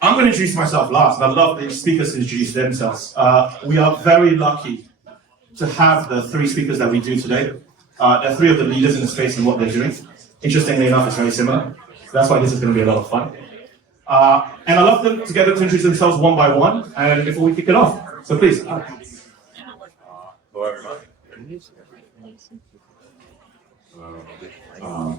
I'm going to introduce myself last, and I'd love the speakers to introduce themselves. We are very lucky to have the three speakers that we do today. They're three of the leaders in the space and what they're doing. Interestingly enough, it's very similar. So that's why this is going to be a lot of fun. And I'd love them to introduce themselves one by one, and before we kick it off. So please. Hello, everyone.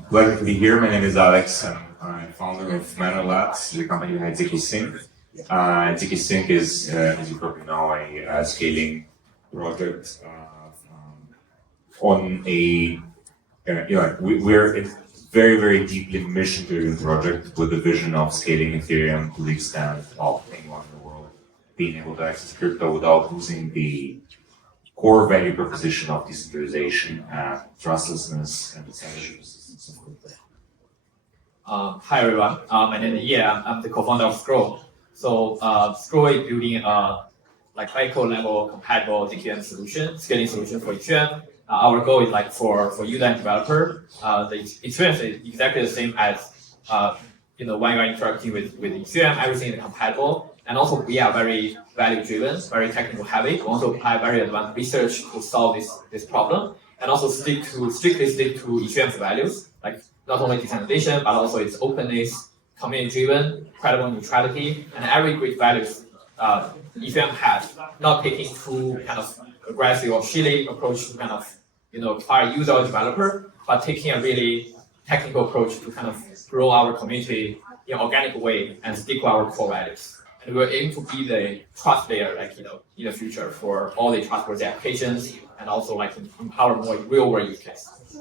Glad to be here. My name is Alex. I'm founder of Panelists, the company behind zkSync. zkSync is, as you probably know, a scaling project on a, we're a very, very deeply mission-driven project with the vision of scaling Ethereum to the extent of anyone in the world being able to access crypto without losing the core value proposition of decentralization and trustlessness and the censorship assistance of crypto. Hi everyone, my name is Yang. I'm the co-founder of zkRoll. So zkRoll is building a Taiko level compatible zkEVM solution, scaling solution for Ethereum. Our goal is for user and developer. The experience is exactly the same as when you are interacting with Ethereum. Everything is compatible, and also we are very value driven, very technical heavy. We also apply very advanced research to solve this problem, and also strictly stick to Ethereum's values, like not only decentralization but also its openness, community driven, credible neutrality, and every great values Ethereum has. Not taking too kind of aggressive or shilly approach to kind of acquire user or developer, but taking a really technical approach to kind of grow our community in an organic way and stick to our core values. And we're aiming to be the trust layer, in the future for all the trustworthy applications, and also empower more real-world use cases.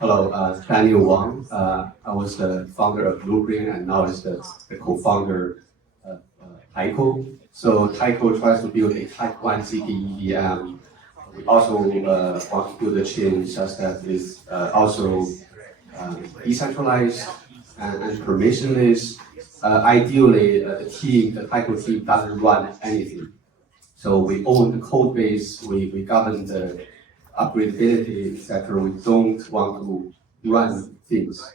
Hello, Daniel Wang. I was the founder of Blueprint, and now is the co-founder of Taiko. So Taiko tries to build a Type 1 zkEVM. We also want to build a chain such that is also decentralized and permissionless. Ideally, the Taiko team doesn't run anything. So we own the code base, we govern the upgradability, etc. We don't want to run things.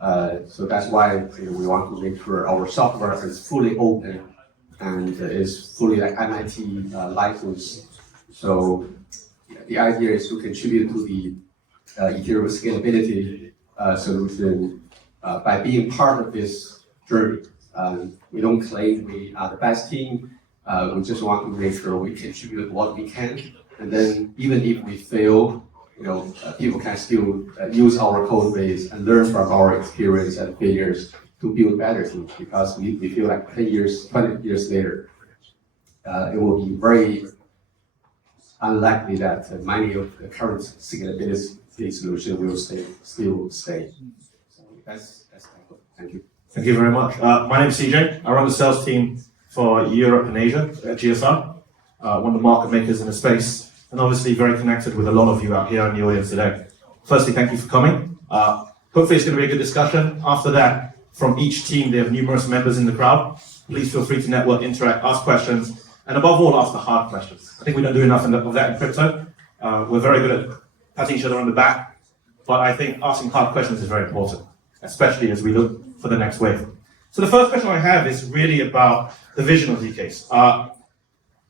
So that's why we want to make sure our software is fully open and is fully MIT licensed. So the idea is to contribute to the Ethereum scalability solution by being part of this journey. We don't claim we are the best team. We just want to make sure we contribute what we can, and then even if we fail, people can still use our code base and learn from our experience and failures to build better things. Because we feel like 10 years, 20 years later, it will be very unlikely that many of the current scalability solutions will still stay. So that's thank you. Thank you very much. My name is CJ. I run the sales team for Europe and Asia at GSR, one of the market makers in the space, and obviously very connected with a lot of you out here in the audience today. Firstly, thank you for coming. Hopefully it's going to be a good discussion. After that, from each team, they have numerous members in the crowd. Please feel free to network, interact, ask questions, and above all, ask the hard questions. I think we don't do enough of that in crypto. We're very good at patting each other on the back, but I think asking hard questions is very important, especially as we look for the next wave. So the first question I have is really about the vision of zk's.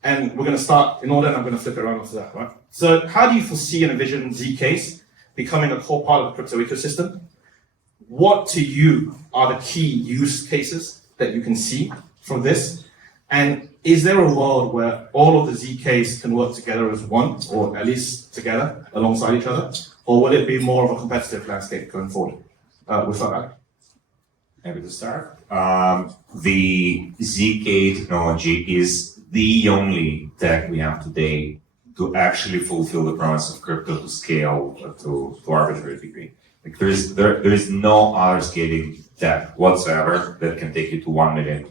And we're going to start in order, and I'm going to flip it around after that, right? So how do you foresee and envision zk's becoming a core part of the crypto ecosystem? What to you are the key use cases that you can see from this? And is there a world where all of the zk's can work together as one, or at least together alongside each other? Or will it be more of a competitive landscape going forward? With that, Happy to start. The zk technology is the only tech we have today to actually fulfill the promise of crypto to scale to arbitrary degree. There is no other scaling tech whatsoever that can take you to 1 million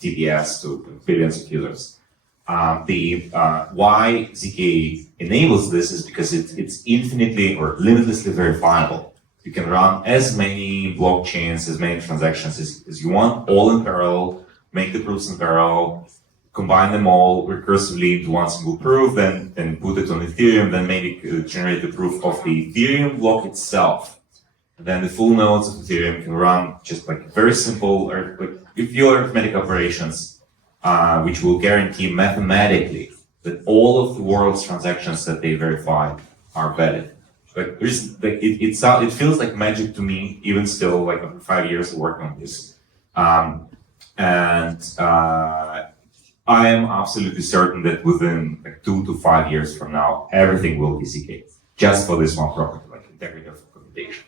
TPS to billions of users. Why zk enables this is because it's infinitely or limitlessly verifiable. You can run as many blockchains, as many transactions as you want, all in parallel, make the proofs in parallel, combine them all recursively into one single proof, then put it on Ethereum, then maybe generate the proof of the Ethereum block itself. Then the full nodes of Ethereum can run just like very simple, or like if your arithmetic operations, which will guarantee mathematically that all of the world's transactions that they verify are valid. Like there's like it feels like magic to me, even still, like after 5 years of working on this. I am absolutely certain that within like 2 to 5 years from now, everything will be zk, just for this one property, like integrity of computation.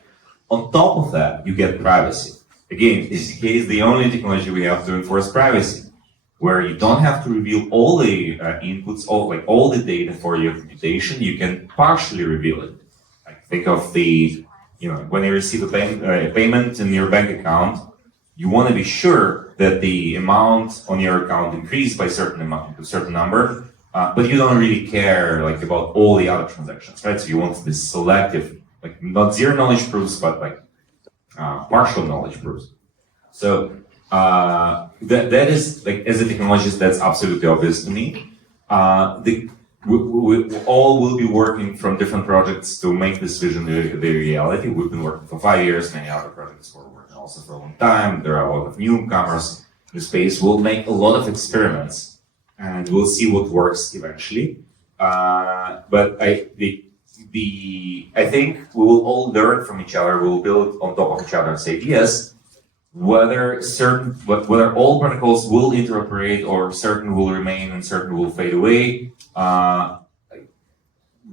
On top of that, you get privacy. Again, zk is the only technology we have to enforce privacy, where you don't have to reveal all the inputs, all the data for your computation. You can partially reveal it. Like think of when you receive a payment in your bank account, you want to be sure that the amount on your account increased by a certain number, but you don't really care like about all the other transactions, right? So you want this selective, like not zero knowledge proofs, but like partial knowledge proofs. So that is like, as a technologist, that's absolutely obvious to me. We all will be working from different projects to make this vision the reality. We've been working for 5 years, many other projects were working also for a long time. There are a lot of newcomers in the space. We'll make a lot of experiments and we'll see what works eventually. But I think we will all learn from each other. We'll build on top of each other's ideas. Whether all protocols will interoperate or certain will remain and certain will fade away,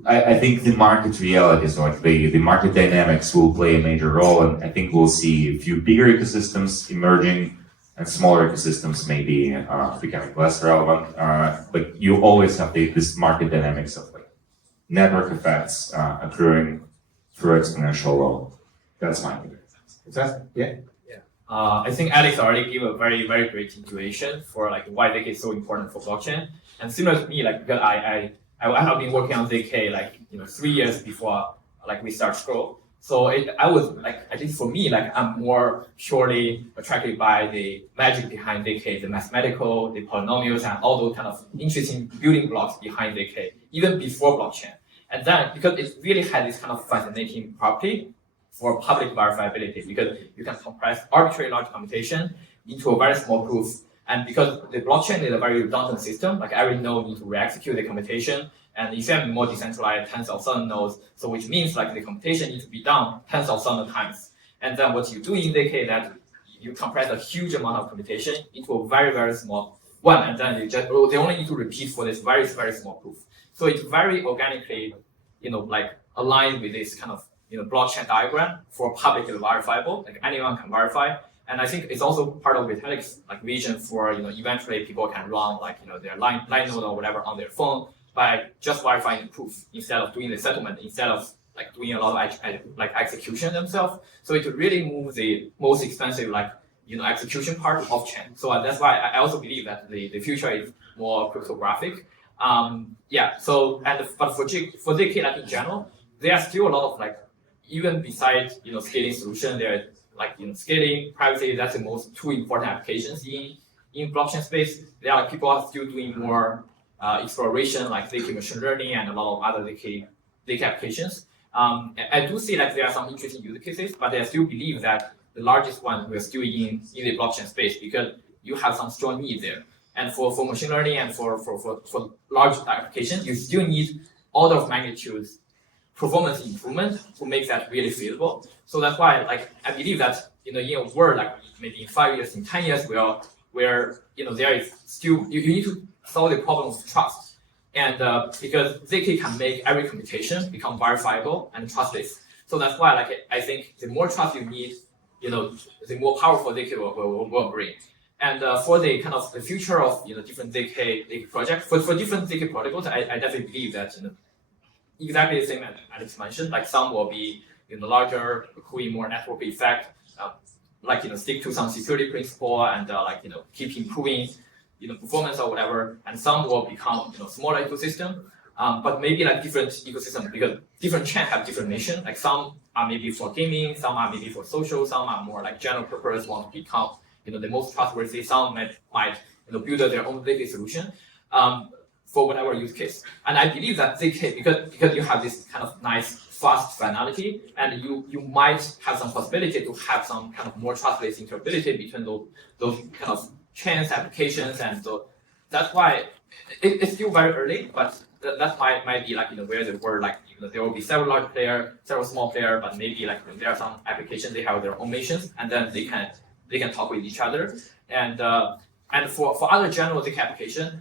I think the market realities, like the market dynamics, will play a major role, and I think we'll see a few bigger ecosystems emerging, and smaller ecosystems maybe becoming less relevant. But you always have this market dynamics of like network effects accruing through exponential law. That's my opinion. Yeah. I think Alex already gave a very, very great intuition for like why ZK is so important for blockchain. And similar to me, like because I have been working on ZK like 3 years before like we start Scroll. So I was like, at least for me, like I'm more surely attracted by the magic behind ZK, the mathematical, the polynomials, and all those kind of interesting building blocks behind ZK, even before blockchain. And then because it really had this kind of fascinating property for public verifiability, because you can compress arbitrary large computation into a very small proof. And because the blockchain is a very redundant system, like every node needs to re-execute the computation, and if you have more decentralized tens of thousand nodes, so which means like the computation needs to be done tens of thousand times. And then what you do in ZK that you compress a huge amount of computation into a very, very small one, and then they only need to repeat for this very, very small proof. So it's very organically, like aligned with this kind of blockchain diagram for publicly verifiable, like anyone can verify. And I think it's also part of Vitalik's like vision for eventually people can run like their line node or whatever on their phone by just verifying the proof instead of doing the settlement, instead of like doing a lot of execution themselves. So it really moves the most expensive execution part off chain. So that's why I also believe that the future is more cryptographic. But for ZK like in general, there are still a lot of even besides scaling solution, there are scaling, privacy, that's the most two important applications in blockchain space. There are people are still doing more exploration like ZK machine learning and a lot of other ZK applications. I do see there are some interesting use cases, but I still believe that the largest one we're still in the blockchain space because you have some strong need there. And for machine learning and for large applications, you still need order of magnitude performance improvement to make that really feasible. So that's why I believe that in a world maybe in 5 years, in 10 years, where there is still you need to solve the problem of trust. And because ZK can make every computation become verifiable and trustless. So that's why I think the more trust you need, the more powerful ZK will bring. And for the kind of the future of different ZK projects, for different ZK protocols, I definitely believe that exactly the same as Alex mentioned. Some will be larger, accruing more network effect, stick to some security principle and keep improving performance or whatever. And some will become smaller ecosystem, but maybe different ecosystem because different chains have different mission. Some are maybe for gaming, some are maybe for social, some are more general purpose, want to become the most trustworthy. Some might build their own ZK solution. for whatever use case. And I believe that ZK, because you have this kind of nice fast finality, and you might have some possibility to have some kind of more trustless interoperability between those kind of chains applications, and so that's why it's still very early, but that might be like where the word like there will be several large players, several small players, but maybe like there are some applications they have their own missions, and then they can talk with each other, and for other general ZK application,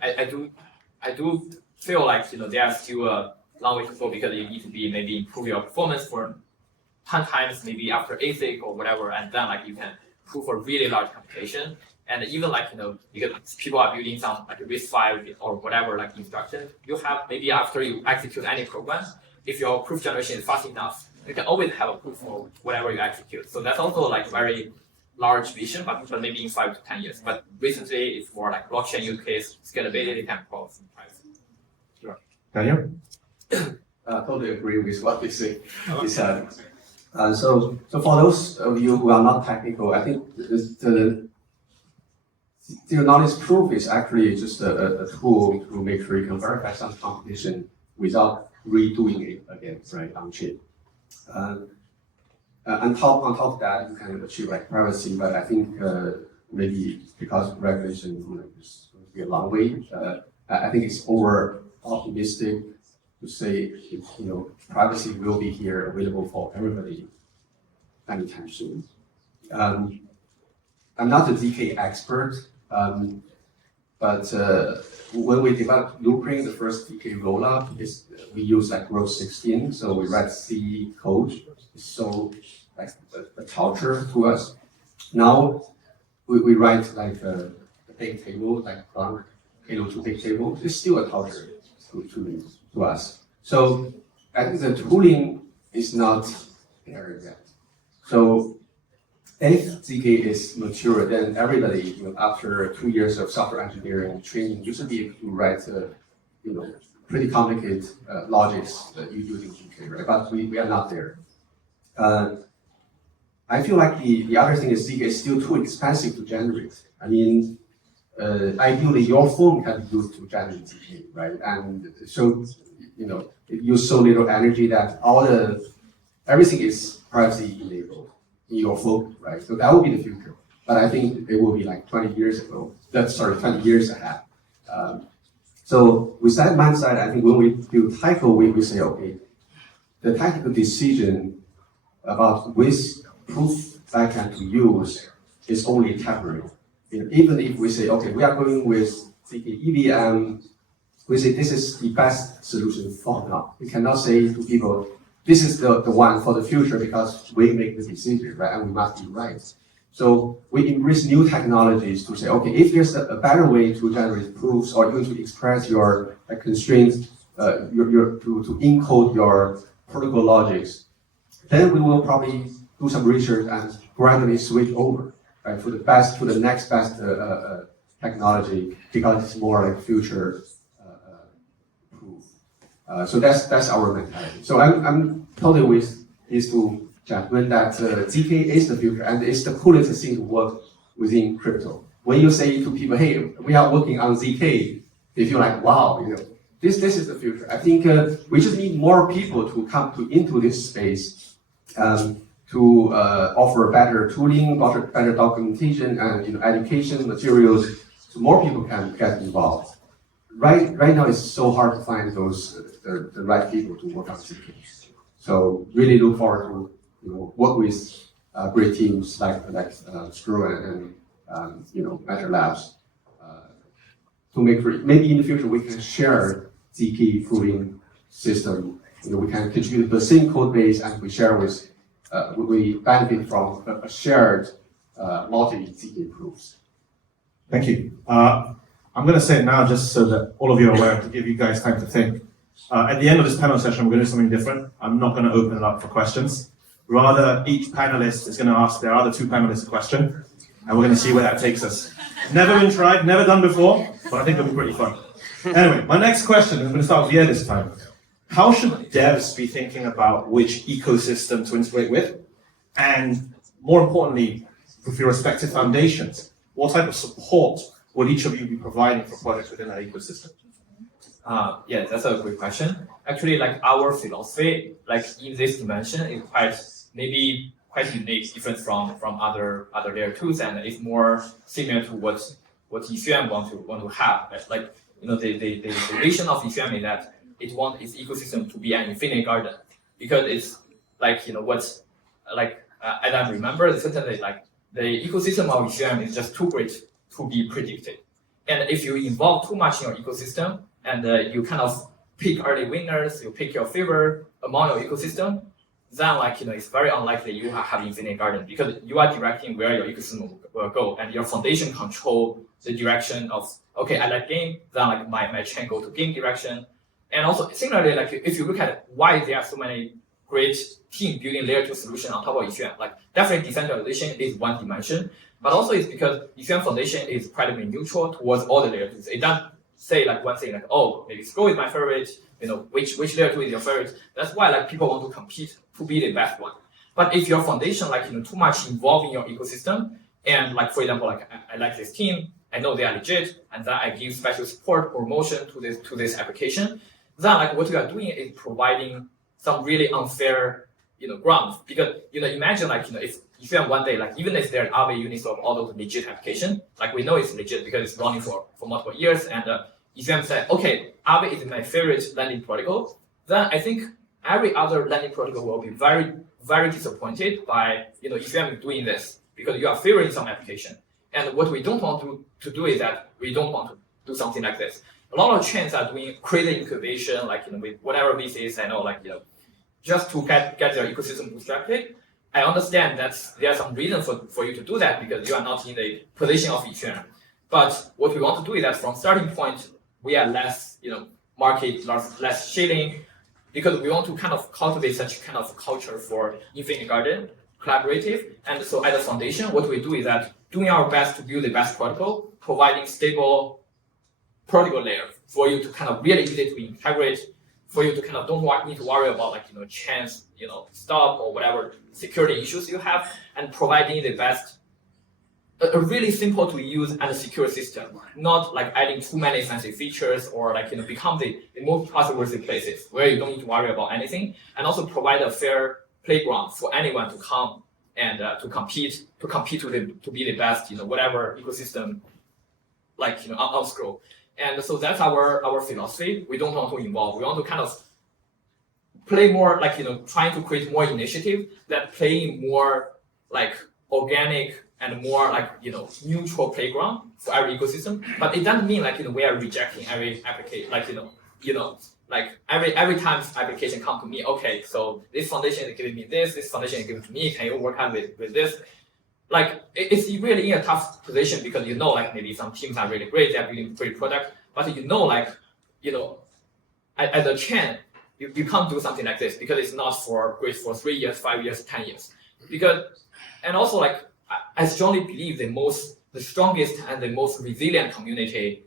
I do feel like there are still a long way to go, because you need to be maybe improve your performance for 10 times maybe after ASIC or whatever, and then like you can prove a really large computation. And even like because people are building some like RISC-V or whatever like instruction, you have maybe after you execute any program, if your proof generation is fast enough, you can always have a proof for whatever you execute. So that's also like very large vision, but maybe in 5 to 10 years. But recently, it's more like blockchain use case, scalability, and privacy. Sure. Daniel? Totally agree with what you said. So for those of you who are not technical, I think the zero knowledge proof is actually just a tool to make sure you can verify some computation without redoing it again, right, on chip. On top of that, you can achieve like privacy, but I think maybe because regulation is going to be a long way, I think it's over optimistic to say privacy will be here available for everybody anytime soon. I'm not a ZK expert, but when we developed Blueprint, the first zk-Rollup, we use like row 16, so we write C code. So like a torture to us. Now we write like a big table, like Wang L2 big table. It's still a torture to us. So I think the tooling is not there yet. So if ZK is mature, then everybody, after 2 years of software engineering training, you should be able to write, pretty complicated logics using ZK, right? But we are not there. I feel like the other thing is ZK is still too expensive to generate. I mean, ideally, your phone can be used to generate ZK, right? And so, it uses so little energy that everything is privacy enabled in your phone, right? So that will be the future. But I think it will be like 20 years ahead. So with that mindset, I think when we build Taiko, we say, okay, the technical decision about which proof backend to use is only temporary. Even if we say, okay, we are going with zkEVM, we say this is the best solution for now. We cannot say to people, this is the one for the future because we make the decision, right? And we must be right. So we embrace new technologies to say, okay, if there's a better way to generate proofs or even to express your constraints, to encode your protocol logics, then we will probably do some research and gradually switch over, right, to the next best technology because it's more like future proof. So that's our mentality. So I'm totally with these two gentlemen that ZK is the future and it's the coolest thing to work within crypto. When you say to people, hey, we are working on ZK, they feel like, wow, this is the future. I think we just need more people to come into this space to offer better tooling, better documentation, and education materials, so more people can get involved. Right now, it's so hard to find the right people to work on ZK. So really look forward to work with great teams like Screw and Matter Labs to make maybe in the future we can share ZK proving system. We can contribute the same code base and we share with we benefit from a shared multi-ZK proofs. Thank you. I'm going to say it now just so that all of you are aware, to give you guys time to think. At the end of this panel session, we're going to do something different. I'm not going to open it up for questions. Rather, each panelist is going to ask their other two panelists a question, and we're going to see where that takes us. Never been tried, never done before, but I think it'll be pretty fun. Anyway, my next question, I'm going to start with Pierre this time. How should devs be thinking about which ecosystem to integrate with? And more importantly, with your respective foundations, what type of support would each of you be providing for projects within that ecosystem? Yeah, that's a great question. Actually, like our philosophy, like in this dimension, is maybe quite unique, different from other layer twos, and it's more similar to what Ethereum want to have. Like the vision of Ethereum is that it wants its ecosystem to be an infinite garden, because it's like what's like as I remember, certainly like the ecosystem of Ethereum is just too great to be predicted, and if you involve too much in your ecosystem and you kind of pick early winners, you pick your favorite among your ecosystem, then it's very unlikely you will have infinite garden, because you are directing where your ecosystem will go, and your foundation control the direction of, okay, I like game, then like my chain go to game direction. And also similarly, like if you look at why there are so many great team building layer 2 solution on top of Ethereum, like definitely decentralization is one dimension, but also it's because Ethereum foundation is incredibly neutral towards all the layer 2s. It doesn't say like one thing like, oh, maybe Scroll is my favorite, which layer 2 is your favorite. That's why like people want to compete to be the best one. But if your foundation too much involved in your ecosystem, and like for example, like I like this team, I know they are legit, and then I give special support promotion to this application, then like what we are doing is providing some really unfair grounds. Because imagine like if Ethereum one day, like even if there are other units of all those legit application, like we know it's legit because it's running for multiple years, and Ethereum said, okay, Aave is my favorite lending protocol, then I think every other lending protocol will be very, very disappointed by Ethereum doing this, because you are favoring some application. And what we don't want to do is that we don't want to do something like this. A lot of chains are doing crazy incubation, like with whatever this is, I know, like just to get their ecosystem bootstrapped. I understand that there are some reasons for you to do that, because you are not in the position of Ethereum. But what we want to do is that from starting point, we are less, market, less shilling, because we want to kind of cultivate such kind of culture for infinite garden, collaborative. And so at the foundation, what we do is that doing our best to build the best protocol, providing stable protocol layer for you to kind of really easy to integrate, for you to kind of don't need to worry about chains, stop or whatever security issues you have, and providing the best, a really simple to use and secure system, not like adding too many fancy features or become the most trustworthy places where you don't need to worry about anything, and also provide a fair playground for anyone to come and to compete to be the best, whatever ecosystem, on Scroll. And so that's our philosophy. We don't want to involve. We want to kind of play more trying to create more initiative that playing more organic and more neutral playground for every ecosystem. But it doesn't mean we are rejecting every application. Every time application come to me, okay, so this foundation is giving me this foundation is giving to me. Can you work on with this? It's really in a tough position, because maybe some teams are really great, they're building great product, but as a chain, you can't do something like this, because it's not great for 3 years, 5 years, 10 years. And also I strongly believe the strongest and the most resilient community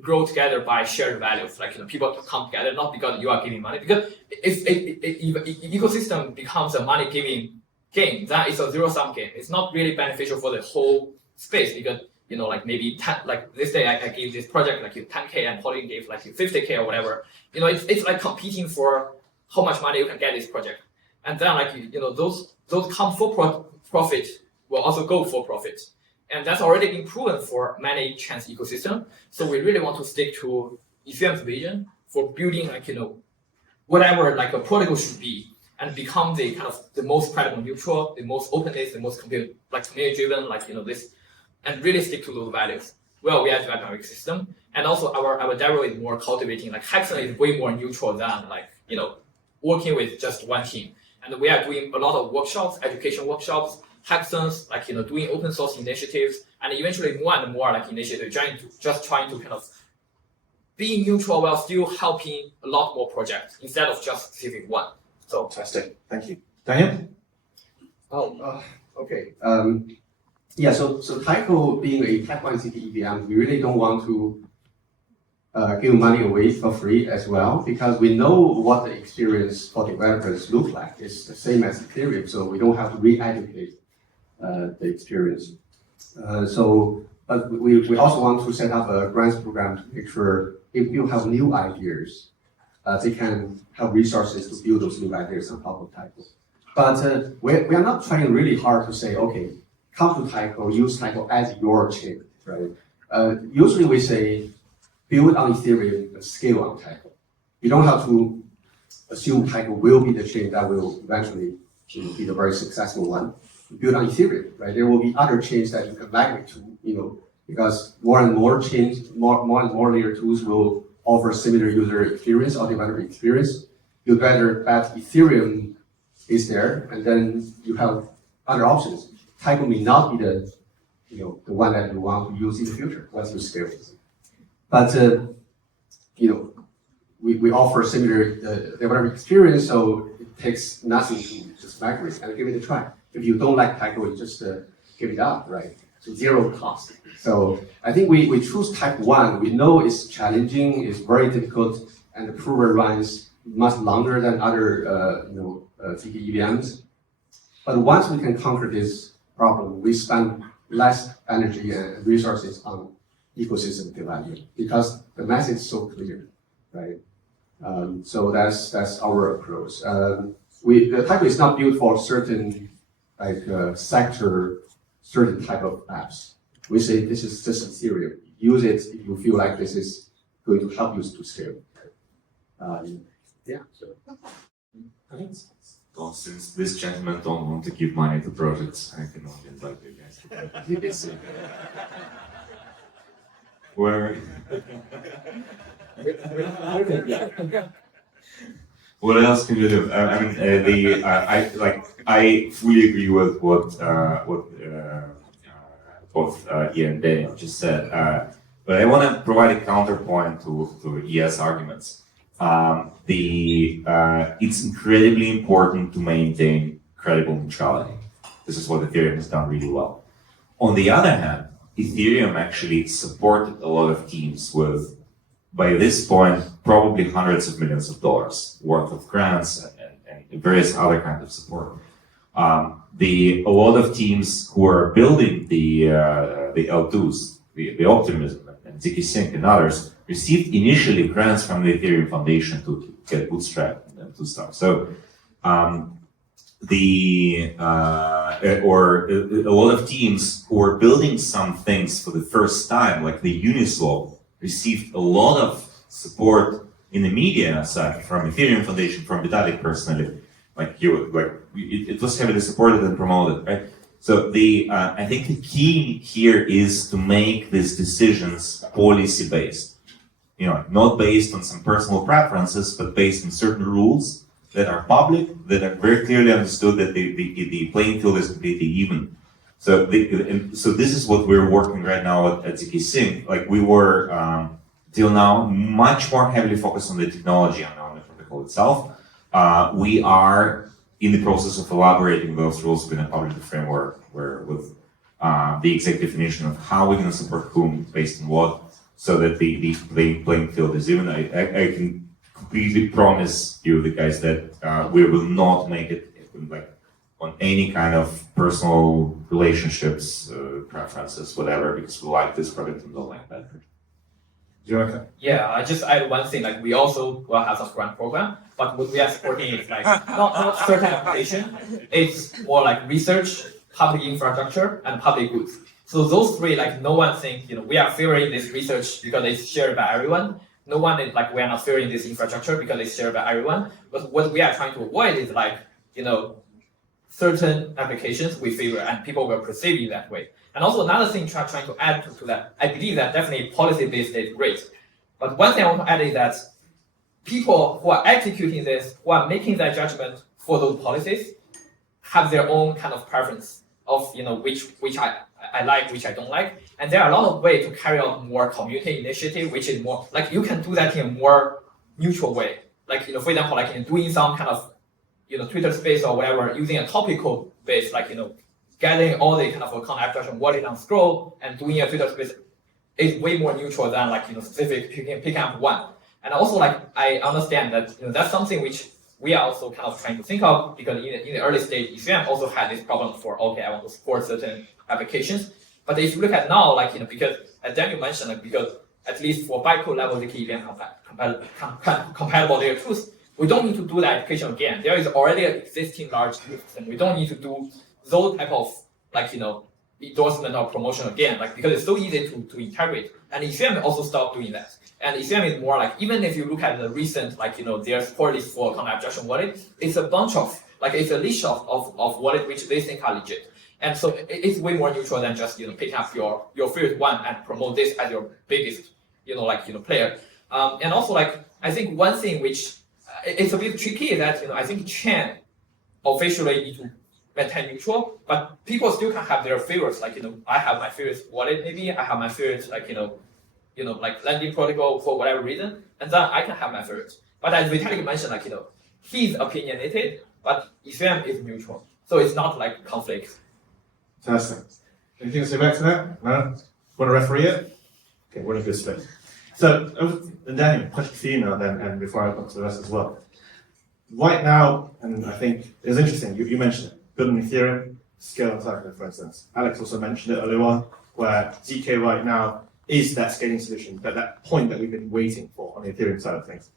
grow together by shared values, people to come together, not because you are giving money, because if ecosystem becomes a money giving game, that is a zero-sum game. It's not really beneficial for the whole space, because maybe 10, this day I gave this project 10K and Pauline gave 50K or whatever. It's like competing for how much money you can get this project, and then those come for profit will also go for profit, and that's already been proven for many chains ecosystem. So we really want to stick to Ethereum's vision for building whatever a protocol should be, and become the kind of the most credible neutral, the most openness, the most community driven, this, and really stick to those values. Well, we are developing our ecosystem, and also our demo is more cultivating. Hexagon is way more neutral than working with just one team. And we are doing a lot of workshops, education workshops, hackathons, doing open source initiatives, and eventually more and more initiatives, trying to kind of be neutral while still helping a lot more projects instead of just specific one. So Fantastic. Thank you. Daniel? Okay. So Taiko being a Type 1 zkEVM, we really don't want to give money away for free as well, because we know what the experience for developers look like. It's the same as Ethereum, so we don't have to re-educate the experience. So But we also want to set up a grants program to make sure if you have new ideas, they can have resources to build those new ideas on top of Taiko. But we are not trying really hard to say, okay, come to Taiko, use Taiko as your chain, right? Usually we say, build on Ethereum, but scale on Taiko. You don't have to assume Taiko will be the chain that will eventually be the very successful one. Build on Ethereum, right? There will be other chains that you can migrate to, because more and more chains, more and more layer 2s will offer similar user experience or developer experience. You better bet Ethereum is there, and then you have other options. Taiko may not be the one that you want to use in the future once you scale it. But we offer similar developer experience, so it takes nothing to just migrate and give it a try. If you don't like Taiko, you just give it up, right? So zero cost. So I think we choose type 1. We know it's challenging, it's very difficult, and the prover runs much longer than other zkEVMs. But once we can conquer this problem, we spend less energy and resources on ecosystem development because the message is so clear, right? So that's our approach. The Taiko is not built for certain sector, certain type of apps. We say this is just Ethereum. Use it if you feel like this is going to help you to scale. So. Well, since this gentleman don't want to give money to projects, I can only invite you guys to Where? What else can you do? I fully agree with what both Ian and Daniel just said, but I want to provide a counterpoint to Ian's arguments. It's incredibly important to maintain credible neutrality. This is what Ethereum has done really well. On the other hand, Ethereum actually supported a lot of teams with, by this point, probably hundreds of millions of dollars worth of grants and various other kinds of support. A lot of teams who are building the L2s, the Optimism and zkSync and others, received initially grants from the Ethereum Foundation to get bootstrapped and to start. So, a lot of teams who are building some things for the first time, like the Uniswap, received a lot of support in the media side from Ethereum Foundation, from Vitalik personally. It was heavily supported and promoted, right? So I think the key here is to make these decisions policy-based. Not based on some personal preferences, but based on certain rules that are public, that are very clearly understood, that the playing field is completely even. So this is what we're working right now at zkSync. Like we were till now much more heavily focused on the technology and on the protocol itself. We are in the process of elaborating those rules in a public framework with the exact definition of how we're going to support whom based on what, so that the playing field is even. I can completely promise you, the guys, that we will not make it on any kind of personal relationships, preferences, whatever, because we like this product and don't like that. Yeah, I just add one thing. We also will have some grant program, but what we are supporting is not certain application. It's more like research, public infrastructure, and public goods. So those three, no one thinks we are favoring this research because it's shared by everyone. No one is we are not favoring this infrastructure because it's shared by everyone. But what we are trying to avoid is certain applications we favor, and people will perceive it that way. And also another thing trying to add to that, I believe that definitely policy-based is great. But one thing I want to add is that people who are executing this, who are making that judgment for those policies, have their own kind of preference of which I like, which I don't like. And there are a lot of ways to carry out more community initiative, which is more you can do that in a more neutral way. For example, in doing some kind of Twitter space or whatever, using a topical base, gathering all the kind of account abstraction wallet on Scroll and doing a Twitter space is way more neutral than specific picking up one. And also I understand that that's something which we are also kind of trying to think of, because in the early stage, Ethereum also had this problem for I want to support certain applications. But if you look at now, because as Daniel mentioned, because at least for BICO level zkEVM compatible layer 2s, we don't need to do that application again. There is already an existing large system. We don't need to do those type of endorsement or promotion again, because it's so easy to integrate. And Ethereum also stopped doing that. And Ethereum is more even if you look at the recent, their support list for content abstraction wallet, it's a bunch of, it's a list of wallet which they think are legit. And so it's way more neutral than just, picking up your favorite one and promote this as your biggest, player. And also, I think one thing which it's a bit tricky is that, I think chain officially need to maintain neutral, but people still can have their favorites. I have my favorite wallet, maybe I have my favorite, lending protocol for whatever reason, and then I can have my favorites. But as Vitalik mentioned, he's opinionated, but Ethereum is neutral, so it's not conflict. Fantastic. Anything to say back to that? No? Want to referee it? Okay, we're in a good space. So, Daniel, question for you now then, and before I open to the rest as well. Right now, and I think it's interesting, you mentioned it, building Ethereum, scale and Taiko, for instance. Alex also mentioned it earlier on, where ZK right now is that scaling solution, that point that we've been waiting for on the Ethereum side of things.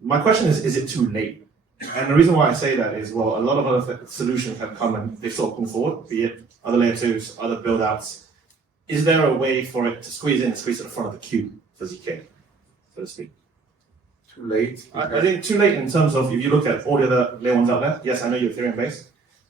My question is it too late? And the reason why I say that is, well, a lot of other solutions have come and they've sort of come forward, be it other layer 2s, other build-outs. Is there a way for it to squeeze at the front of the queue for ZK, so to speak? Too late. I think too late in terms of if you look at all the other layer 1s out there. Yes, I know you're Ethereum based,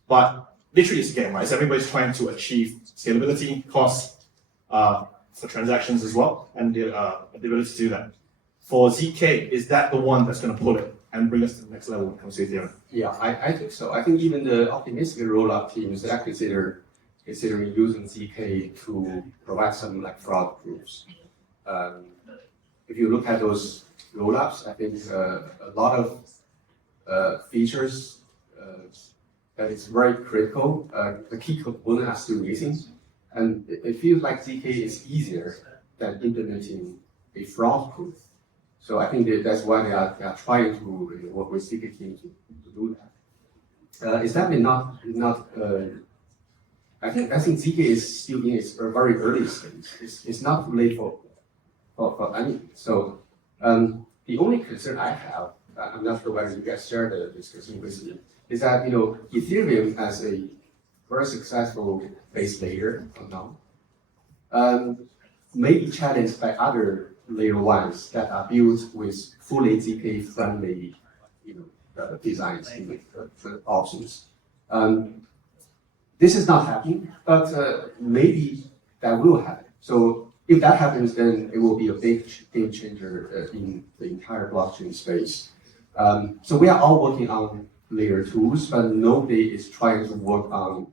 but literally it's a game, right? So everybody's trying to achieve scalability, cost for transactions as well, and the ability to do that. For ZK, is that the one that's going to pull it and bring us to the next level when it comes to Ethereum? Yeah, I think so. I think even the optimistic rollup teams are considering using ZK to provide some fraud proofs. If you look at those rollups, I think a lot of features that is very critical. The key component are still missing, and it feels like ZK is easier than implementing a fraud proof. So I think that's why they are trying to work with ZK team to do that. It's definitely not. I think ZK is still in its very early stage. It's not too late for any. So the only concern I have, I'm not sure whether you guys share the discussion with me, is that Ethereum as a very successful base layer for now may be challenged by other layer 1s that are built with fully ZK friendly designs, options. This is not happening, but maybe that will happen. So if that happens, then it will be a big game changer in the entire blockchain space. So we are all working on layer 2s, but nobody is trying to work on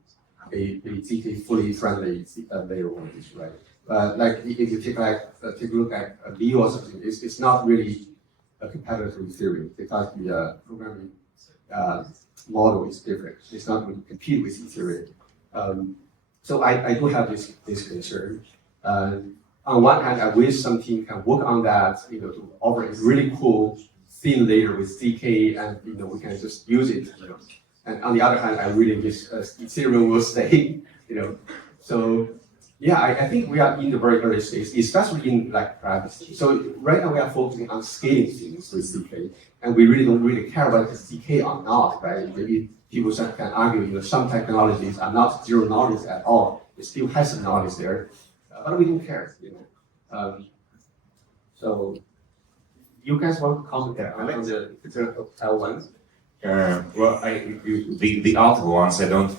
a ZK fully friendly layer 1s, right? If you take a look at Leo or something, it's not really a competitor to Ethereum because the programming model is different. It's not going to compete with Ethereum. So I do have this concern. On one hand, I wish some team can work on that, to offer a really cool thin layer with ZK, and we can just use it. And on the other hand, I really wish Ethereum will stay. So yeah, I think we are in the very early stage, especially in privacy. So right now we are focusing on scaling things with ZK, and we really don't care whether it's ZK or not, right? Maybe people can argue, some technologies are not zero knowledge at all. It still has some knowledge there, but we don't care, So you guys want to comment on the L1? Well, the alpha ones, I don't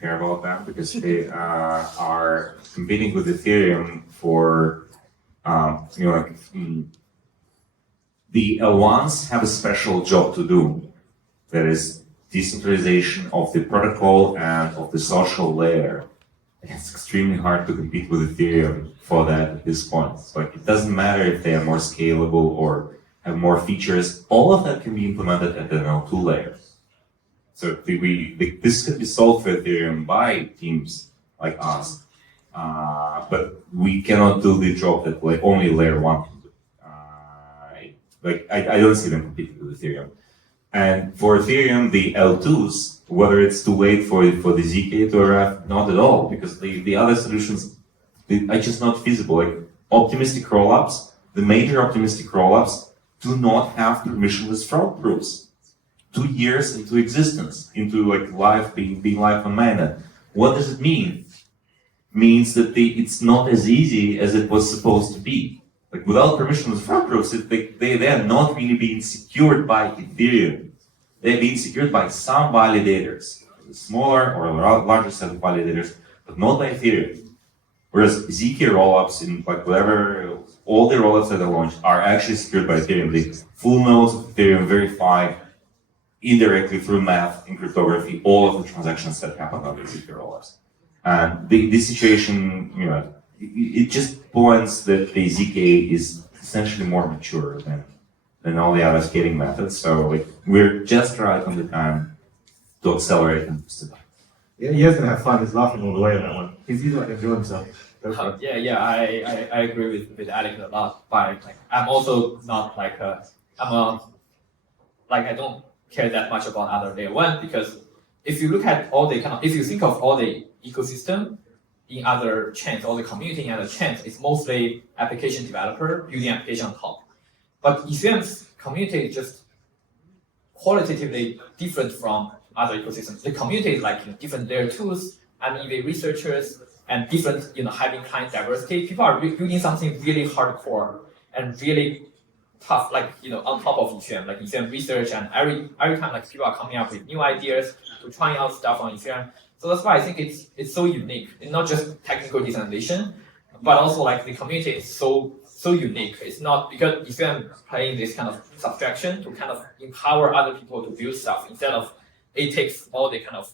care about them because they are competing with Ethereum for, the L1s have a special job to do. That is decentralization of the protocol and of the social layer. It's extremely hard to compete with Ethereum for that at this point. So it doesn't matter if they are more scalable or have more features. All of that can be implemented at the L2 layer. So this could be solved for Ethereum by teams like us, but we cannot do the job that only layer 1 can do. I don't see them competing with Ethereum. And for Ethereum, the L2s, whether it's too late for the ZK to arrive, not at all, because the other solutions It's just not feasible. Like optimistic rollups, the major optimistic rollups do not have permissionless fraud proofs. 2 years into existence, into like life being live on mainnet. What does it mean? Means that it's not as easy as it was supposed to be. Like without permissionless fraud proofs, they are not really being secured by Ethereum. They're being secured by some validators, smaller or larger set of validators, but not by Ethereum. Whereas zk-Rollups in like whatever, all the rollups that are launched are actually secured by Ethereum. The full nodes of Ethereum verify indirectly through math and cryptography all of the transactions that happen on the zk-Rollups. And this situation, you know, it just points that the ZK is essentially more mature than all the other scaling methods. So like, we're just right on the time to accelerate and boost it up. Yeah, Ye's gonna have fun. He's laughing all the way on that one. He's like enjoying himself. Go for it. I agree with Alex a lot. But like, I'm also not like I don't care that much about other layer one, because if you look at all the if you think of all the ecosystem in other chains, all the community in other chains, it's mostly application developer building application on top. But Ethereum's community is just qualitatively different from other ecosystems. The community is like different layer twos, MEV researchers, and different having client diversity. People are building something really hardcore and really tough, like on top of Ethereum, like Ethereum research, and every time like people are coming up with new ideas to trying out stuff on Ethereum. So that's why I think it's so unique. It's not just technical decentralization, but also like the community is so unique. It's not because Ethereum playing this kind of subtraction to kind of empower other people to build stuff instead of it takes all the kind of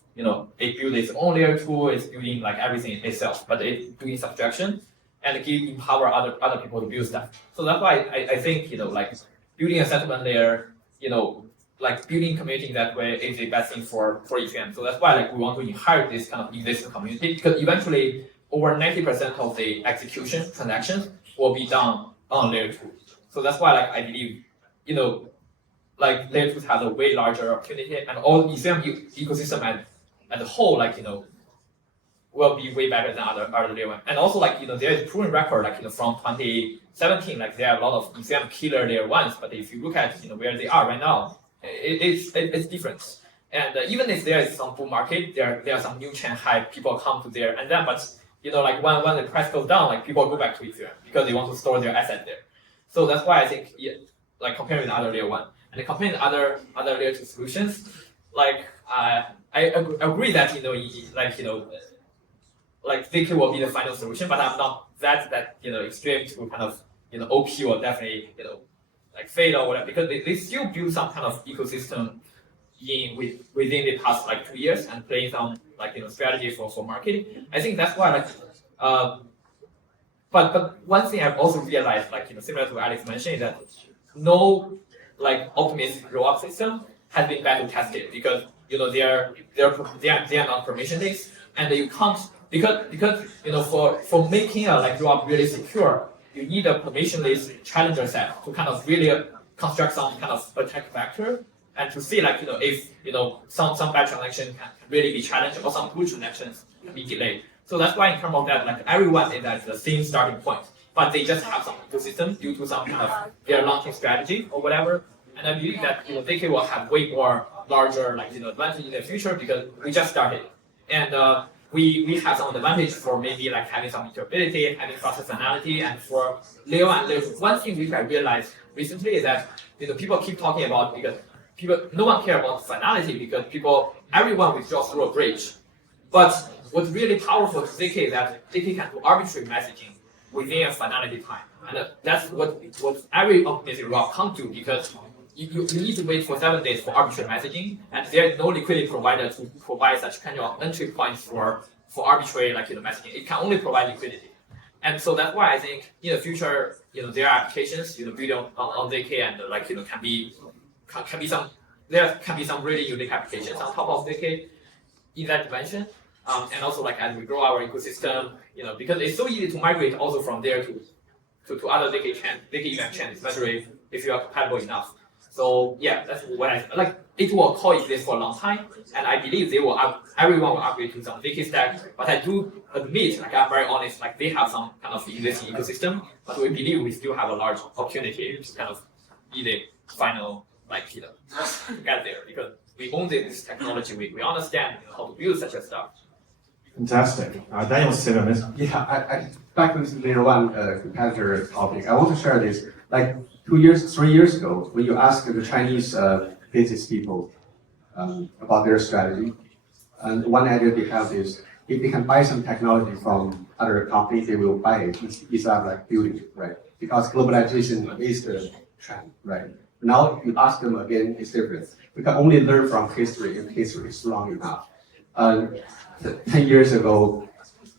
it builds its own layer two, it's building like everything itself, but it's doing subtraction and empower other people to build stuff. So that's why I think like building a settlement layer, like building community that way is the best thing for Ethereum. So that's why like we want to inherit this kind of existing community, because eventually over 90% of the execution transactions will be done on layer two. So that's why like I believe like layer two has a way larger opportunity, and all Ethereum ecosystem as a whole will be way better than other layer one. And also like there is a proven record from 2017, like there are a lot of Ethereum killer layer ones, but if you look at where they are right now, it's different. And even if there is some bull market, there are some new chain hype, people come to there, and then but like when the price goes down, like people go back to Ethereum because they want to store their asset there. So that's why I think like comparing with other layer one and comparing other layer two solutions, like I agree that like ZK will be the final solution, but I'm not that extreme to kind of OP will definitely like fade or whatever, because they still build some kind of ecosystem within the past like 2 years and playing some strategy for marketing. I think that's why but one thing I've also realized similar to Alex mentioned is that no optimistic rollup system has been battle tested, because they are not permissionless, and you can't because for making a rollup really secure, you need a permissionless challenger set to kind of really construct some kind of attack vector and to see if some bad transaction can really be challenged or some good transactions can be delayed. So that's why in terms of that, everyone is at the same starting point, but they just have some ecosystem due to some kind of their launching strategy or whatever. And I believe that ZK will have way more larger advantage in the future because we just started, and we have some advantage for maybe having some interoperability, having faster finality, and for layer one thing which I realized recently is that people keep talking about, because no one care about finality because everyone withdraws through a bridge. But what's really powerful to ZK is that ZK can do arbitrary messaging within a finality time, and that's what every optimistic rollup can't do, because you need to wait for 7 days for arbitrary messaging, and there is no liquidity provider to provide such kind of entry points for arbitrary messaging. It can only provide liquidity, and so that's why I think in the future there are applications built on ZK, and there can be some really unique applications on top of ZK in that dimension. And also as we grow our ecosystem, because it's so easy to migrate also from there to other ZK-EVM chains, especially if you are compatible enough. So yeah, that's what I like. it will coexist for a long time, and I believe everyone will upgrade to some zk stack. But I do admit, like I'm very honest, like they have some kind of existing ecosystem, but we believe we still have a large opportunity to kind of be the final, like, to get there, because we own this technology, we understand how to build such a stuff. Fantastic. Daniel wants to say on this. Yeah, I back to this layer one competitor topic. I want to share this. Like 3 years ago, when you ask the Chinese business people about their strategy, and one idea they have is if they can buy some technology from other companies, they will buy it instead of like building it, right? Because globalization is the trend, right? Now you ask them again, it's different. We can only learn from history, and history is long enough. 10 years ago,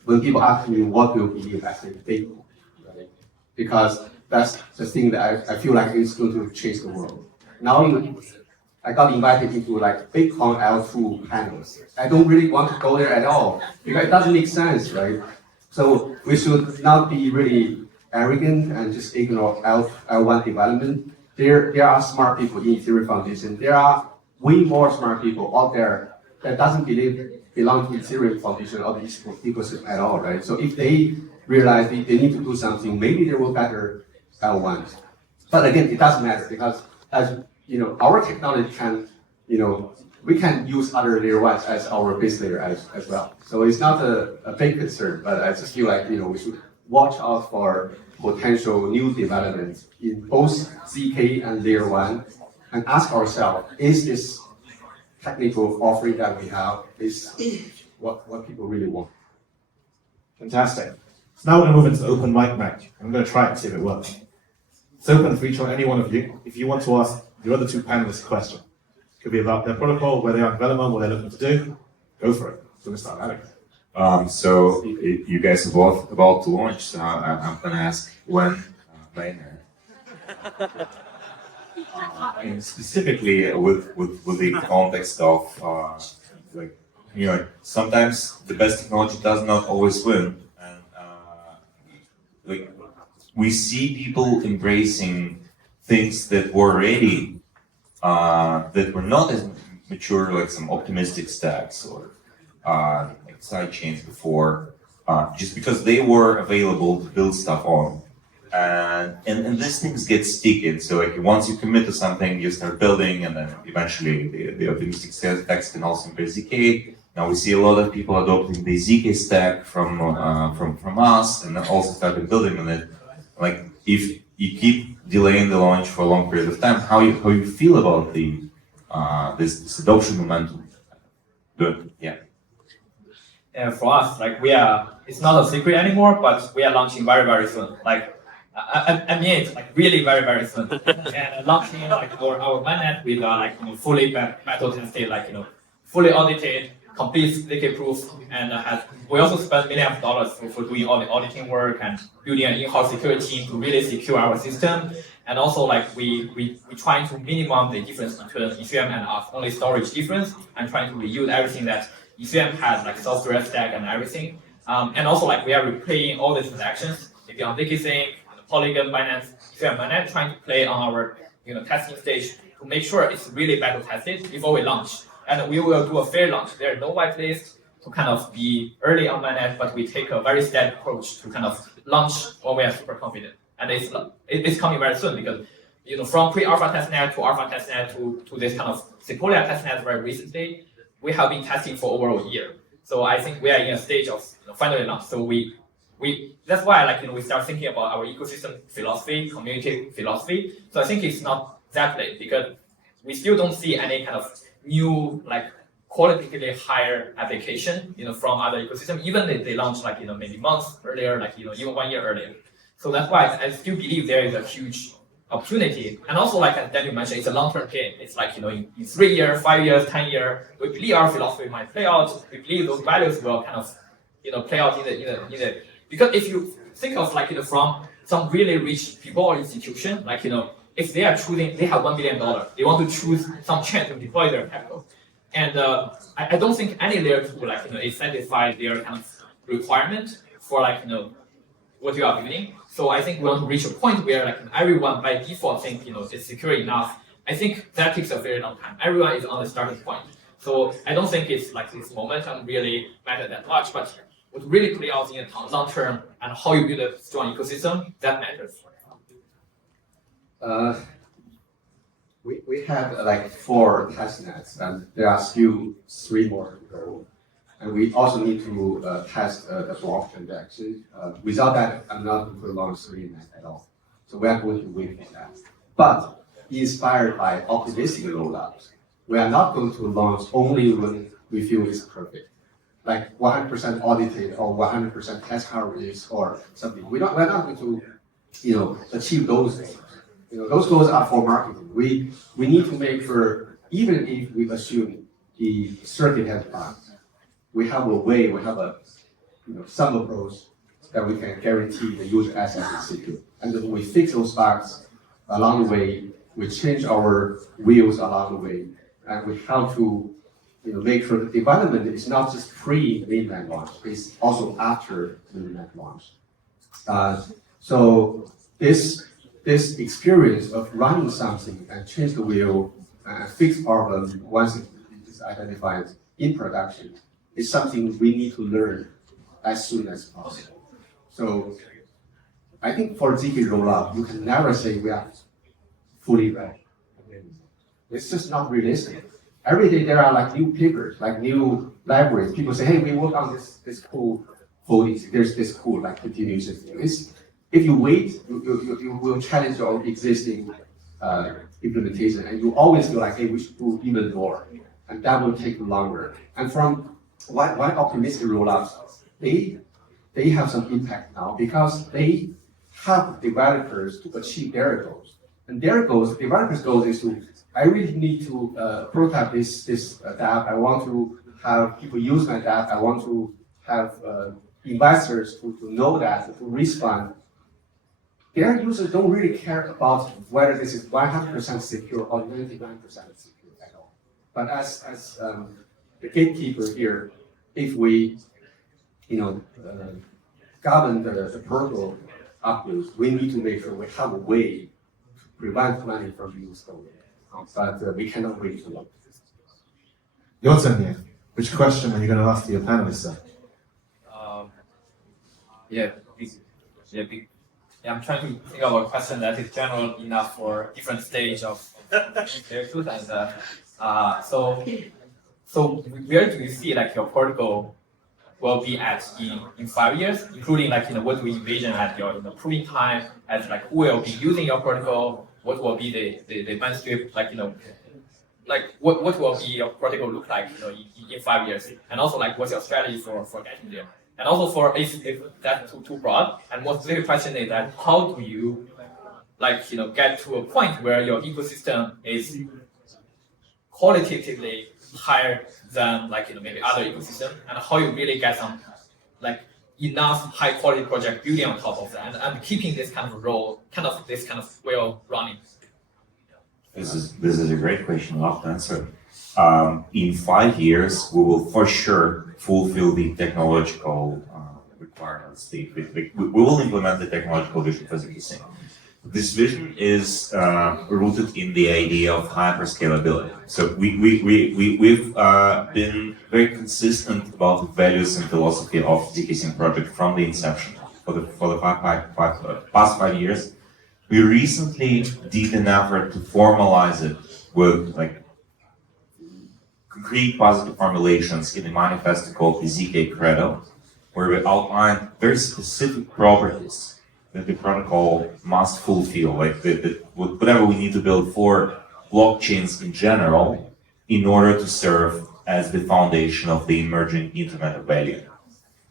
when people ask me what do you believe, I say Bitcoin, right? Because that's the thing that I feel like is going to change the world. Now I got invited into like Bitcoin L2 panels. I don't really want to go there at all because it doesn't make sense, right? So we should not be really arrogant and just ignore L1 development. There are smart people in Ethereum Foundation. There are way more smart people out there that doesn't belong to Ethereum Foundation or the ecosystem at all, right? So if they realize they need to do something, maybe they will better L1s. But again, it doesn't matter because as you know, our technology can, we can use other layer ones as our base layer as well. So it's not a big concern, but I just feel like, we should watch out for potential new developments in both ZK and layer one and ask ourselves, is this technical offering that we have is what people really want? Fantastic. So now we're going to move into the open mic match. I'm going to try it and see if it works. It's open for any one of you. If you want to ask the other two panelists a question, it could be about their protocol, where they are in development, what they're looking to do. Go for it. So let's start, Alex. So you guys are both about to launch, so I'm going to ask when later. And specifically with the context of sometimes the best technology does not always win, and we see people embracing things that were ready, that were not as mature, like some optimistic stacks or like side chains before, just because they were available to build stuff on. And these things get sticky. So like once you commit to something, you start building, and then eventually the optimistic stacks can also embrace ZK. Now we see a lot of people adopting the ZK stack from us, and then also started building on it. Like if you keep delaying the launch for a long period of time, how you feel about the this adoption momentum? Good, yeah. And for us, like it's not a secret anymore, but we are launching very, very soon. Like I mean it, like really very, very soon. And launching like our mainnet with fully battle tested, fully audited, complete ZK proof, and we also spent millions of dollars for doing all the auditing work and building an in-house security team to really secure our system. And also we trying to minimize the difference between Ethereum and us, only storage difference, and trying to reuse everything that Ethereum has, like software stack and everything. And also we are replaying all the transactions. If you're on zkSync, Polygon, Binance, Ethereum mainnet, trying to play on our testing stage to make sure it's really battle tested before we launch. And we will do a fair launch. There is no whitelist to kind of be early on mainnet, but we take a very steady approach to kind of launch when we are super confident. And it's coming very soon because from pre-alpha testnet to alpha testnet to this kind of Sequoia testnet very recently, we have been testing for over a year. So I think we are in a stage of finally launch. So we that's why we start thinking about our ecosystem philosophy, community philosophy. So I think it's not that late because we still don't see any kind of new qualitatively higher application from other ecosystem. Even they launch maybe months earlier, even 1 year earlier. So that's why I still believe there is a huge opportunity. And also as Daniel mentioned, it's a long-term game. It's in 3 years, 5 years, 10 years, we believe our philosophy might play out. We believe those values will kind of play out in the because if you think of from some really rich people or institution, if they are choosing, they have $1 billion, they want to choose some chain to deploy their capital. And I don't think any layer 2 is satisfy their kind of requirement for what you are building. So I think we want to reach a point where everyone by default think it's secure enough, I think that takes a very long time. Everyone is on the starting point. So I don't think it's like this momentum really matter that much, but what really play out in the long term and how you build a strong ecosystem, that matters. We had like 4 testnets, and there are still 3 more to go. And we also need to test the block transaction. Without that, I'm not going to launch 3net at all. So we are going to wait for that. But inspired by optimistic rollups, we are not going to launch only when we feel it's perfect, like 100% audited or 100% test coverage or something. We're not going to, achieve those things. Those goals are for marketing. We need to make sure, even if we assume the circuit has bugs, we have a way, we have some approach that we can guarantee the user access is secure. And then we fix those bugs along the way. We change our wheels along the way, and we have to, make sure the development is not just pre-mainnet launch; it's also after mainnet launch. So this experience of running something and change the wheel and fix problem once it is identified in production is something we need to learn as soon as possible. So I think for zk-Rollup, you can never say we are fully ready. It's just not realistic. Every day there are like new papers, like new libraries. People say, hey, we work on this cool folding. There's this cool like continuous system. If you wait, you will challenge your existing implementation, and you always feel like, hey, we should do even more, and that will take longer. And from why optimistic rollups, they have some impact now because they help developers to achieve their goals. And their goals, developers' goals is to, I really need to prototype this dApp. I want to have people use my dApp. I want to have investors to know that, to respond. Their users don't really care about whether this is 100% secure or 99% secure at all. But as the gatekeeper here, if we, govern the protocol uploads, we need to make sure we have a way to prevent money from being stolen. But we cannot wait too long. Your turn here. Which question are you going to ask to your panelists, sir? I'm trying to think of a question that is general enough for different stage of their truth. And so where do you see like your protocol will be at in 5 years, including like what do we envision at your proving time, as like who will be using your protocol, what will be the manuscript, like what will be your protocol look like in 5 years, and also like what's your strategy for getting there. And also for if that's too broad, and most the question is that how do you get to a point where your ecosystem is qualitatively higher than maybe other ecosystem, and how you really get some enough high quality project building on top of that, and keeping this kind of role, this kind of wheel running. This is a great question. I'll have to answer. In 5 years, we will for sure fulfill the technological requirements. We will implement the technological vision for zkSync. This vision is rooted in the idea of hyperscalability. So we've been very consistent about the values and philosophy of zkSync project from the inception for the past 5 years. We recently did an effort to formalize it with concrete positive formulations in a manifesto called the ZK Credo, where we outline very specific properties that the protocol must fulfill, whatever we need to build for blockchains in general, in order to serve as the foundation of the emerging Internet of Value.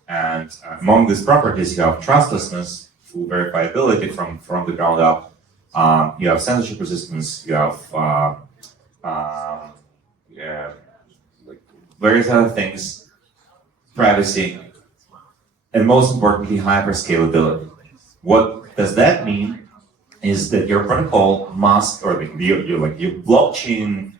And among these properties, you have trustlessness, full verifiability from the ground up. You have censorship resistance. You have various other things, privacy, and most importantly, hyperscalability. What does that mean? Is that your protocol must, or your blockchain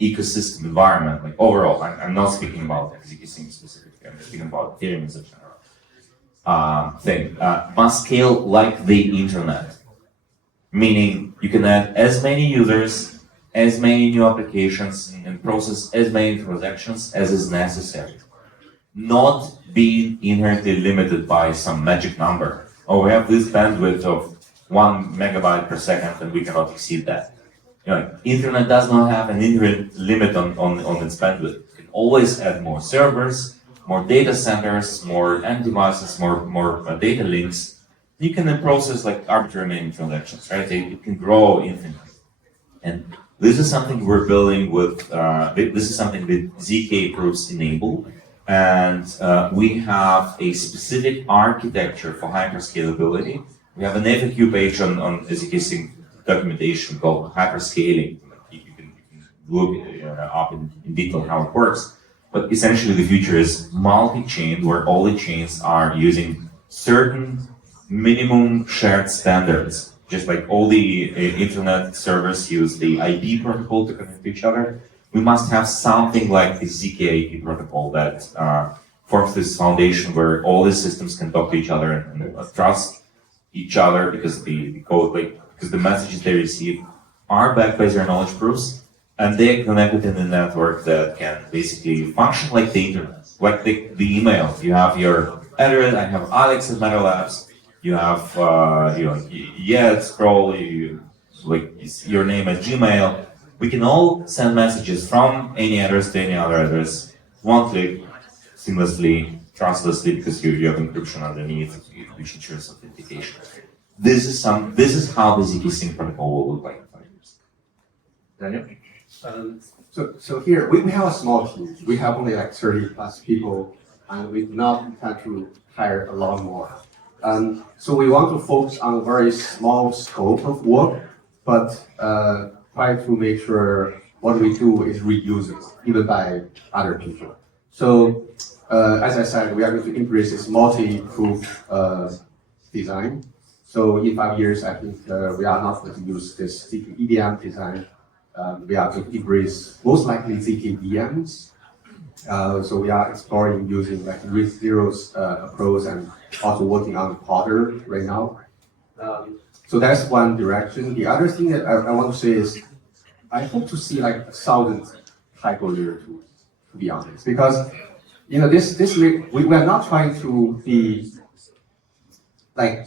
ecosystem environment, overall. I'm not speaking about zkSync specifically. I'm speaking about Ethereum as a general thing. Must scale like the internet, meaning you can add as many users as many new applications and process as many transactions as is necessary. Not being inherently limited by some magic number. Oh, we have this bandwidth of 1 megabyte per second and we cannot exceed that. You know, internet does not have an inherent limit on its bandwidth. You can always add more servers, more data centers, more end devices, more data links. You can then process like arbitrary many transactions, right? It can grow infinitely. And this is something we're building with, this is something that ZK proofs enable. And we have a specific architecture for hyperscalability. We have an FAQ page on zkSync documentation called hyperscaling. You can look up in detail how it works. But essentially the future is multi-chain, where all the chains are using certain minimum shared standards. Just like all the internet servers use the IP protocol to connect to each other, we must have something like the zk protocol that forms this foundation where all the systems can talk to each other and trust each other because the code, because the messages they receive are backed by zero knowledge proofs, and they're connected in a network that can basically function like the internet, like the email. You have your address. I have Alex at MetaLabs. You have scroll. Your name at Gmail. We can all send messages from any address to any other address, one click, seamlessly, trustlessly, because you have encryption underneath, which ensures authentication. This is how the zkSync protocol will look like in 5 years. Daniel? So here we have a small team. We have only like 30 plus people, and we do not intend to hire a lot more. So we want to focus on a very small scope of work, but try to make sure what we do is reusable, even by other people. So, as I said, we are going to embrace this multi-proof design. So in 5 years, I think we are not going to use this zkEVM design. We are going to embrace most likely zkVMs. So we are exploring using like risk zeros approach and also working on Potter right now. So that's one direction. The other thing that I want to say is, I hope to see like 1,000 Taiko layer 2, to be honest, because we are not trying to be like,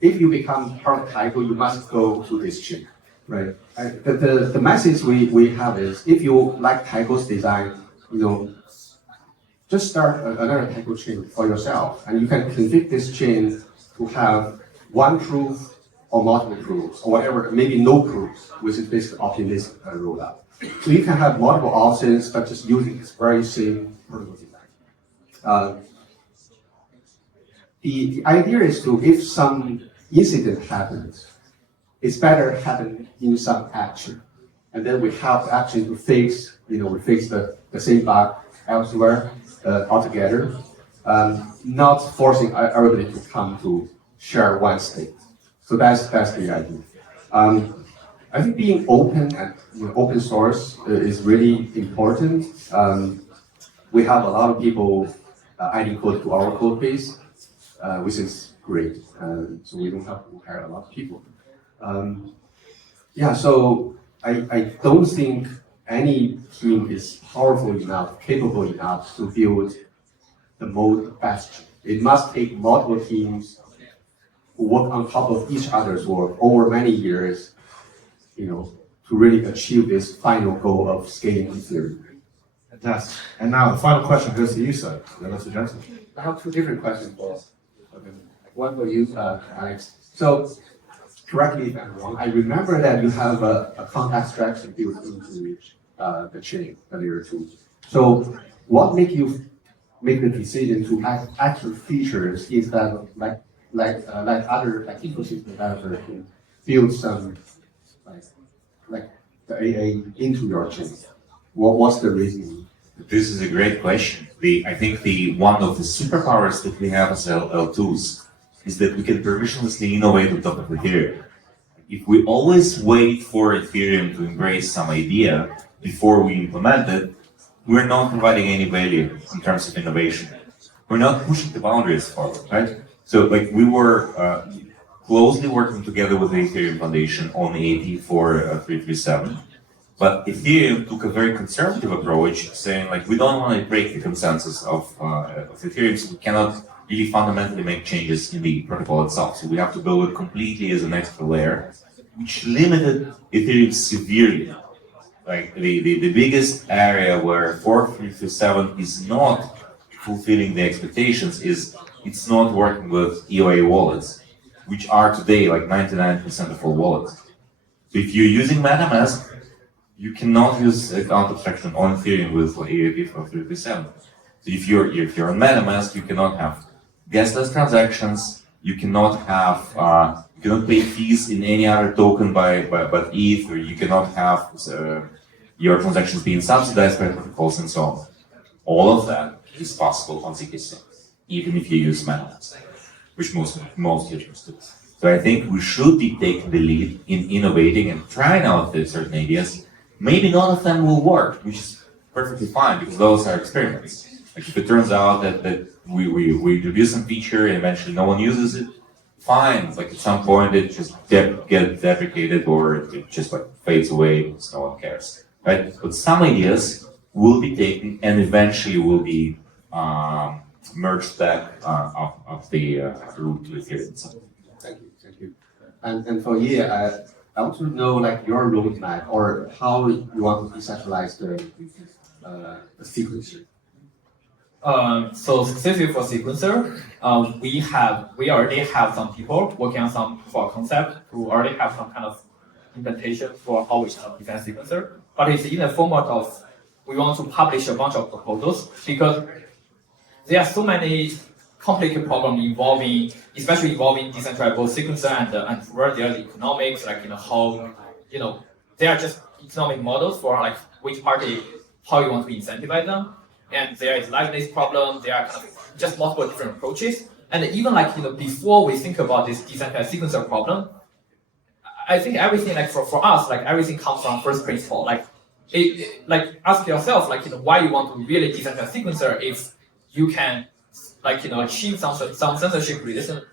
if you become part of Taiko, you must go to this chain, right? The message we have is, if you like Taiko's design, just start another Taiko chain for yourself, and you can configure this chain to have one proof or multiple proofs, or whatever, maybe no proofs, which is basically optimistic rollup. So you can have multiple options, but just using this very same protocol design. The idea is to, if some incident happens, it's better happen in some action, and then we have the action to fix, we fix the same bug elsewhere altogether, not forcing everybody to come to share one state. So that's the idea. I think being open and open source is really important. We have a lot of people adding code to our code base, which is great. So we don't have to hire a lot of people. So I don't think any team is powerful enough, capable enough to build the most bastion. It must take multiple teams who work on top of each other's work over many years, to really achieve this final goal of scaling Ethereum. Fantastic. And now the final question goes to you, sir. Mr. Johnson. I have two different questions for one for you, Alex. So, correct me if I'm wrong. I remember that you have a font abstraction built into the chain, the layer 2. So, what make you make the decision to add actual features instead of like other ecosystem developers to build some like the AA into your chain? What's the reason? This is a great question. I think one of the superpowers that we have as L2s is that we can permissionlessly innovate on top of Ethereum. If we always wait for Ethereum to embrace some idea before we implement it, we're not providing any value in terms of innovation. We're not pushing the boundaries forward, right? So, we were closely working together with the Ethereum Foundation on the AT4337 But Ethereum took a very conservative approach, saying like we don't want to break the consensus of Ethereum, so we cannot really fundamentally make changes in the protocol itself. So we have to build it completely as an extra layer, which limited Ethereum severely. Like the biggest area where fork 337 is not fulfilling the expectations is it's not working with EOA wallets, which are today like 99% of all wallets. So if you're using MetaMask, you cannot use account abstraction on Ethereum with EOP for 337. So if you're on MetaMask, you cannot have gasless transactions. You cannot have you cannot pay fees in any other token but ETH, or you cannot have your transactions being subsidized by protocols and so on. All of that is possible on zkSync, even if you use MetaMask, which most users do. So I think we should be taking the lead in innovating and trying out certain ideas. Maybe none of them will work, which is perfectly fine because those are experiments. Like if it turns out that we introduce some feature and eventually no one uses it, fine. Like at some point it just gets deprecated or it just like fades away because no one cares, right? But some ideas will be taken and eventually will be merged back of the root to Ethereum. Thank you. And for I want to know like your roadmap or how you want to decentralize the sequencer. So specifically for sequencer, we already have some people working on some proof of concept who already have some kind of implementation for how we can design sequencer. But it's in the format of we want to publish a bunch of proposals because there are so many complicated problems especially involving decentralized both sequencer and where there are the economics, like how there are just economic models for like which party how you want to incentivize them. And there is liveness problem, there are kind of just multiple different approaches. And even like before we think about this decentralized sequencer problem, I think everything like for us, like everything comes from first principle. Like ask yourself why you want to really decentralize sequencer if you can achieve some censorship resistant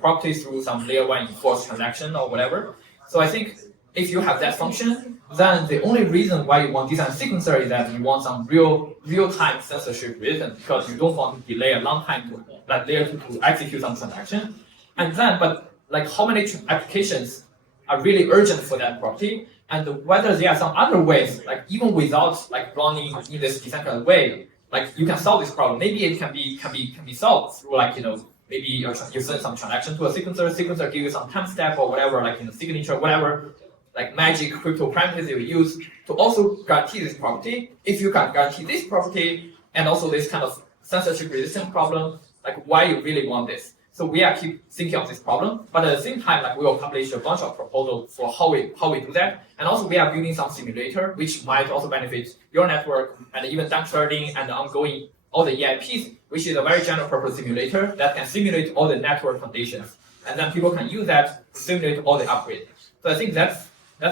properties through some layer 1 enforced transaction or whatever. So I think if you have that function, then the only reason why you want decentralized sequencer is that you want some real-time censorship resistant because you don't want to delay a long time to layer 2 to execute some transaction. And then, but how many applications are really urgent for that property, and whether there are some other ways, even without running in this decentralized way, you can solve this problem. Maybe it can be solved through maybe you send some transaction to a sequencer give you some timestamp or whatever, signature, whatever, magic crypto parameters you use to also guarantee this property. If you can guarantee this property and also this kind of censorship resistant problem, why you really want this? So we are keep thinking of this problem, but at the same time, we will publish a bunch of proposals for how we do that. And also we are building some simulator, which might also benefit your network and even dump trading and ongoing all the EIPs, which is a very general purpose simulator that can simulate all the network conditions. And then people can use that to simulate all the upgrades. So I think that's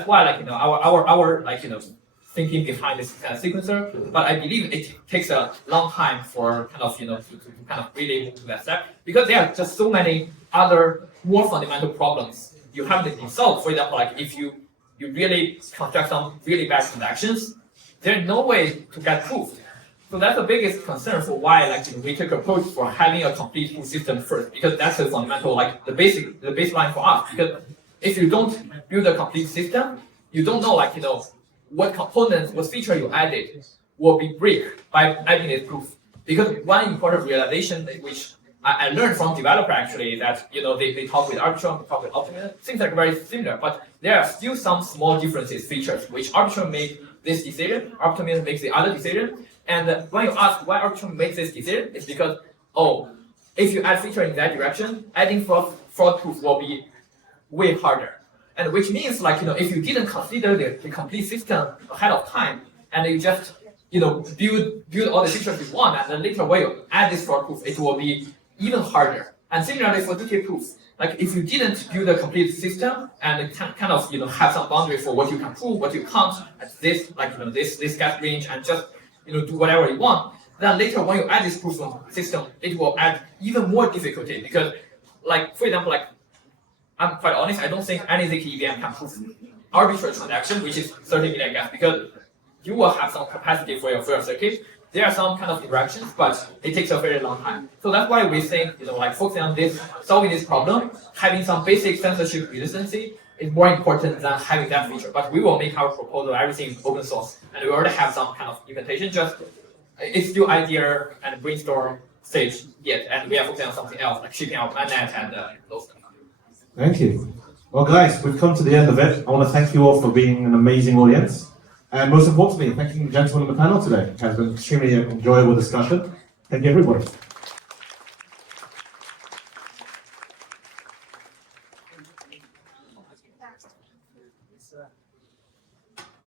why our thinking behind this sequencer, but I believe it takes a long time for to really move to that step because there are just so many other more fundamental problems you haven't been solved. For example, if you really construct some really bad transactions, there's no way to get proof. So that's the biggest concern for why we take approach for having a complete proof system first, because that's the fundamental the baseline for us. Because if you don't build a complete system, you don't know what components, what feature you added will be break by adding this proof. Because one important realization which I learned from developer actually is that they talk with Arbitrum, they talk with Optimism, things are very similar, but there are still some small differences, features, which Arbitrum make this decision, Optimism makes the other decision. And when you ask why Arbitrum makes this decision, it's because, if you add feature in that direction, adding fraud proof will be way harder. And which means if you didn't consider the complete system ahead of time and you just build all the features you want, and then later when you add this fraud proof, it will be even harder. And similarly for ZK proof, if you didn't build a complete system and it can have some boundary for what you can prove, what you can't at this this gap range and just do whatever you want, then later when you add this proof system, it will add even more difficulty because for example I'm quite honest, I don't think any zkEVM can prove arbitrary transaction, which is 30 million gas, because you will have some capacity for your first circuit. There are some kind of interactions, but it takes a very long time. So that's why we think, like focusing on this, solving this problem, having some basic censorship resistancy is more important than having that feature. But we will make our proposal, everything open source, and we already have some kind of implementation. Just it's still idea and brainstorm stage yet, and we are focusing on something else, like shipping out mainnet and those stuff. Thank you. Well, guys, we've come to the end of it. I want to thank you all for being an amazing audience. And most importantly, thanking the gentlemen on the panel today. It has been an extremely enjoyable discussion. Thank you, everybody.